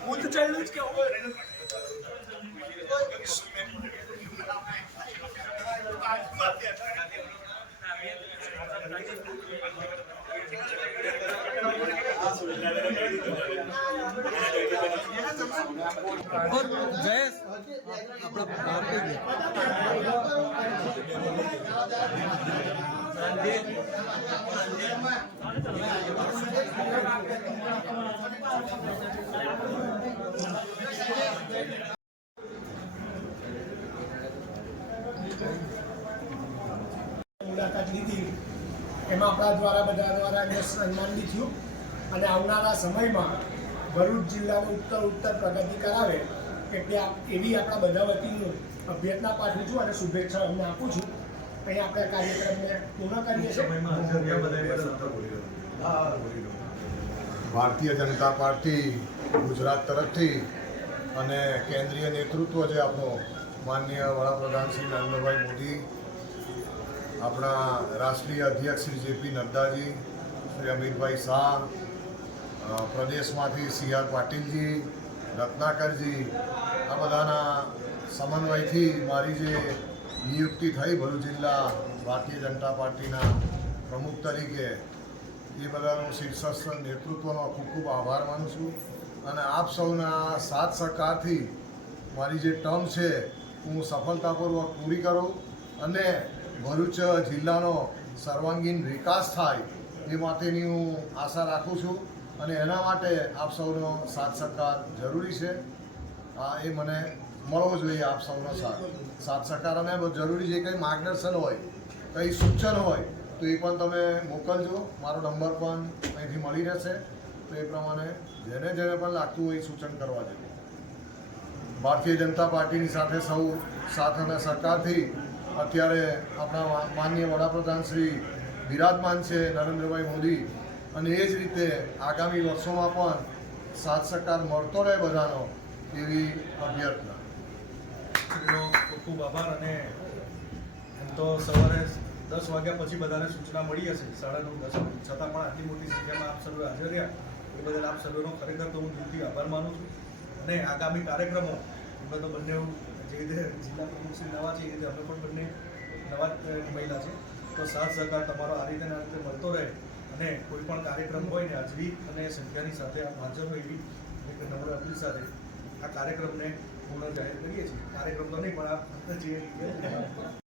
હું તો ચાલ્યું જ કે જયેશ અને આવનારા સમયમાં ભરૂચ જિલ્લાનું ઉત્તર ઉત્તર પ્રગતિ કરાવે એટલે એવી આપણા બધા વતીનું અભ્યર્થના પાઠવું છું અને શુભેચ્છા એમને આપું છું. અહીંયા આપણે કાર્યક્રમને પૂર્ણ કરીએ છીએ. ભારતીય જનતા પાર્ટી ગુજરાત તરફથી અને કેન્દ્રીય નેતૃત્વ છે આપણું માનનીય વડાપ્રધાન શ્રી નરેન્દ્રભાઈ મોદી, આપણા રાષ્ટ્રીય અધ્યક્ષ શ્રી જેપી નડ્ડાજી, શ્રી અમિતભાઈ શાહ પ્રદેશમાંથી સી આર પાટીલજી, રત્નાકરજી, આ બધાના સમન્વયથી મારી જે નિયુક્તિ થઈ ભરૂચ જિલ્લા ભારતીય જનતા પાર્ટીના પ્રમુખ તરીકે એ બધાનું શીર્ષસ્થ નેતૃત્વનો ખૂબ ખૂબ આભાર માનું છું. અને આપ સૌના સાથ સહકારથી મારી જે ટર્મ છે, હું સફળતાપૂર્વક પૂરી કરું અને ભરૂચ જિલ્લાનો સર્વાંગીણ વિકાસ થાય એ માટેની હું આશા રાખું છું. અને એના માટે આપ સૌનો સાથ સહકાર જરૂરી છે. આ એ મને મળવો જોઈએ આપ સૌનો સાથ. સાથ સહકાર અને જરૂરી જે કંઈ માર્ગદર્શન હોય, કંઈ સૂચન હોય તો એ પણ તમે મોકલજો. મારો નંબર પણ અહીંથી મળી રહેશે. તો એ પ્રમાણે જેને જેને પણ લાગતું હોય એ સૂચન કરવા જોઈએ ભારતીય જનતા પાર્ટીની સાથે સૌ સાથ અને સરકારથી અત્યારે આપણા માનનીય વડાપ્રધાન શ્રી બિરાજમાન છે નરેન્દ્રભાઈ મોદી. અને એ જ રીતે આગામી વર્ષોમાં પણ સાથ સહકાર મળતો રહે બધાનો એવી અભ્યર્થના. ખૂબ ખૂબ આભાર અને એમ તો સવારે દસ વાગ્યા પછી બધાને સૂચના મળી હશે. સાડા નવ, દસ વાગે. છતાં પણ આટલી મોટી સંખ્યામાં આપ સર્વે હાજર રહ્યા. એ બદલ આપ સર્વેનો ખરેખર તો હું દિલથી આભાર માનું છું. અને આગામી કાર્યક્રમો, એમાં તો બંને જે રીતે જિલ્લા પ્રમુખ શ્રી નવા છે, એ રીતે અમે પણ બંને નવા નિભાયેલા છે. તો સાથ સહકાર તમારો આ રીતે આ રીતે મળતો રહે અને કોઈ પણ કાર્યક્રમ હોય ને હાજરી અને સંખ્યાની સાથે આપ હાજર હોય એવી એક નમ્ર અપીલ સાથે આ કાર્યક્રમને પૂર્ણ જાહેર કરીએ છીએ. કાર્યક્રમ તો નહીં, પણ આ જે